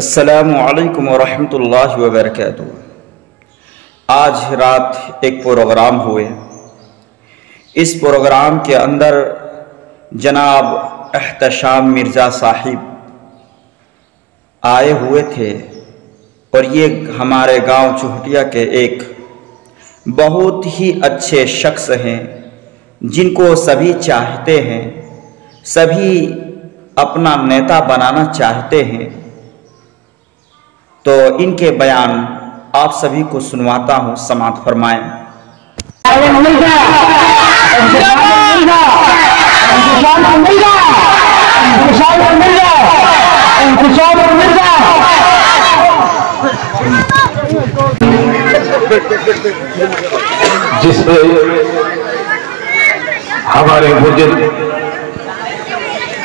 अस्सलामु अलैकुम वरहमतुल्लाहि वबरकातुहू। आज रात एक प्रोग्राम हुए। इस प्रोग्राम के अंदर जनाब एहतशाम मिर्ज़ा साहिब आए हुए थे और ये हमारे गांव चुहटिया के एक बहुत ही अच्छे शख्स हैं जिनको सभी चाहते हैं, सभी अपना नेता बनाना चाहते हैं। तो इनके बयान आप सभी को सुनवाता हूँ, समाअत फरमाएं। जिसमें हमारे बुजुर्ग,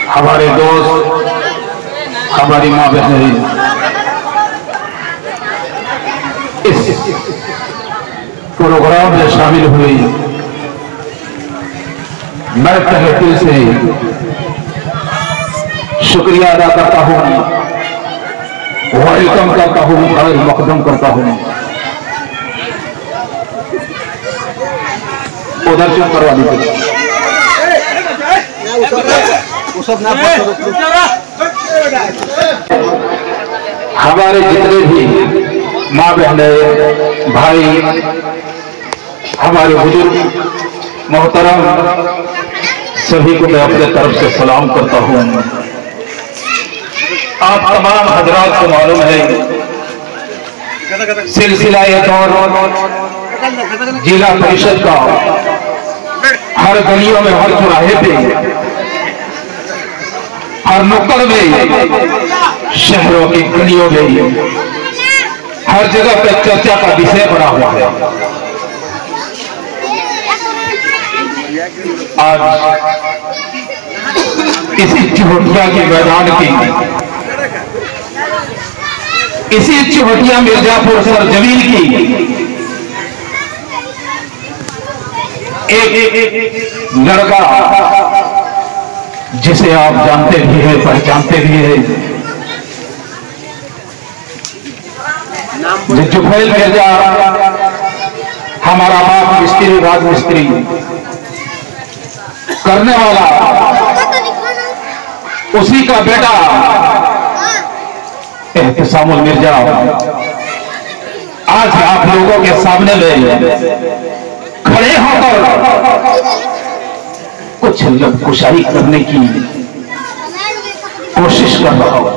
हमारे दोस्त, हमारी माँ बहनें इस प्रोग्राम में शामिल हुई, मैं तहे दिल से शुक्रिया अदा करता हूँ, वेलकम करता हूँ, खैर मकदम करता हूँ। उधर क्यों करवा दीजिए। हमारे जितने भी माँ बहने, भाई, हमारे बुजुर्ग मोहतरम, सभी को मैं अपने तरफ से सलाम करता हूँ। आप तमाम हजरात को मालूम है, सिलसिला ये दौर जिला परिषद का हर गलियों में, हर चौराहे पे, हर नुक्कड़ में, शहरों की गलियों में, हर जगह पर चर्चा का विषय बना हुआ है। आज इसी चुहटिया के मैदान की, इसी चुहटिया मिर्जापुर सरजमीन की एक लड़का जिसे आप जानते भी हैं, पहचानते भी हैं, जुफैल मिर्जा, हमारा बाप मिस्त्री, राज मिस्त्री करने वाला, उसी का बेटा एहतशामुल मिर्जा आज आप लोगों के सामने में खड़े होकर कुछ लबकुशाई करने की कोशिश कर रहा हूं।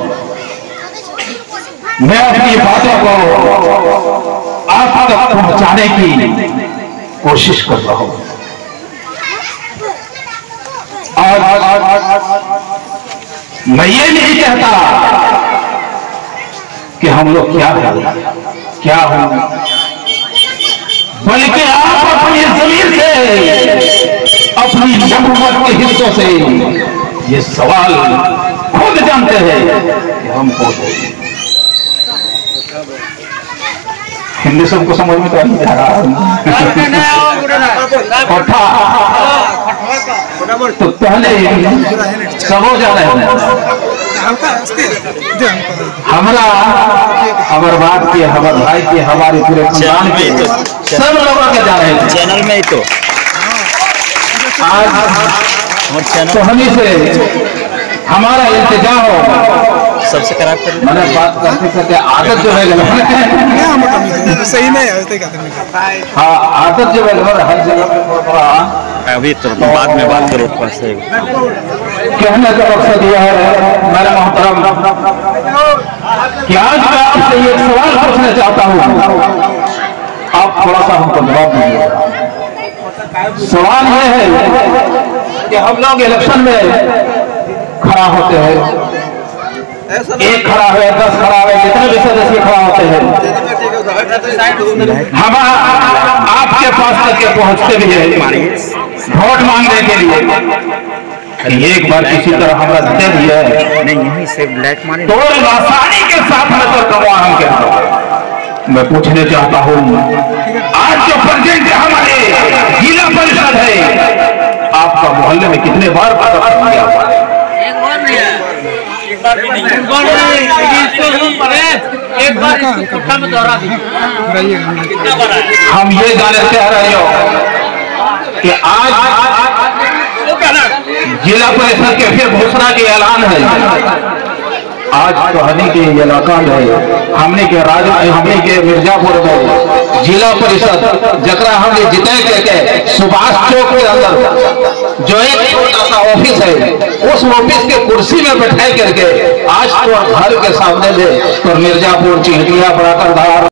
मैं अपनी बातों को आप तक पहुंचाने की कोशिश कर रहा हूं। आज मैं ये नहीं कहता कि हम लोग क्या हो, बल्कि आप अपनी जमीन से, अपनी नबुव्वत के हिस्सों से ये सवाल खुद जानते हैं कि हम कौन हैं। हिंदी सबको समझ में तो नहीं आ रहा, तो पहले सबो जाना है हमारा, हमारे बाप के, हमारे भाई के, हमारे पूरे खानदान के, सब लोगों के जा रहे हैं चैनल में ही। तो आज तो हम से हमारा इंतजाम हो, सबसे खराब कर मैंने बात करते करते आदत जो है सही नहीं है। हाँ, आदत जो है हर जगह पे थोड़ा, अभी तो बाद में बात करो। कहने का मकसद यह है मेरे मोहतरम कि आज मैं आपसे एक सवाल पूछना चाहता हूँ, आप थोड़ा सा हमको जवाब दीजिए। सवाल यह है कि हम लोग इलेक्शन में खड़ा होते हैं, एक खड़ा है, 10 खड़ा है, जितने भी सदस्य खड़ा होते हैं, हम आपके पास तक के पहुंचते भी हैं वोट मांगने के लिए। एक बार किसी तरह हमारा दे दिया नहीं, यहीं से ब्लैक मानी तो आसानी के साथ में तो करवा हम के। मैं पूछने चाहता हूँ, आज जो प्रेसिडेंट हमारे जिला परिषद है, आपका मोहल्ले में कितने बार पता किया? एक बार इसको में दोहरा दीजिए। हम ये जानना चाह रहे हो कि आज जिला परिषद के फिर घोषणा के ऐलान है। आज तो हनी के इलाका में हमने के मिर्जापुर में जिला परिषद जकरा हमने जिते के सुभाष चौक के अंदर जो एक छोटा सा ऑफिस है, उस ऑफिस के कुर्सी में बैठा करके आज तो घर के सामने में तो मिर्जापुर चिहटिया बड़ा करदार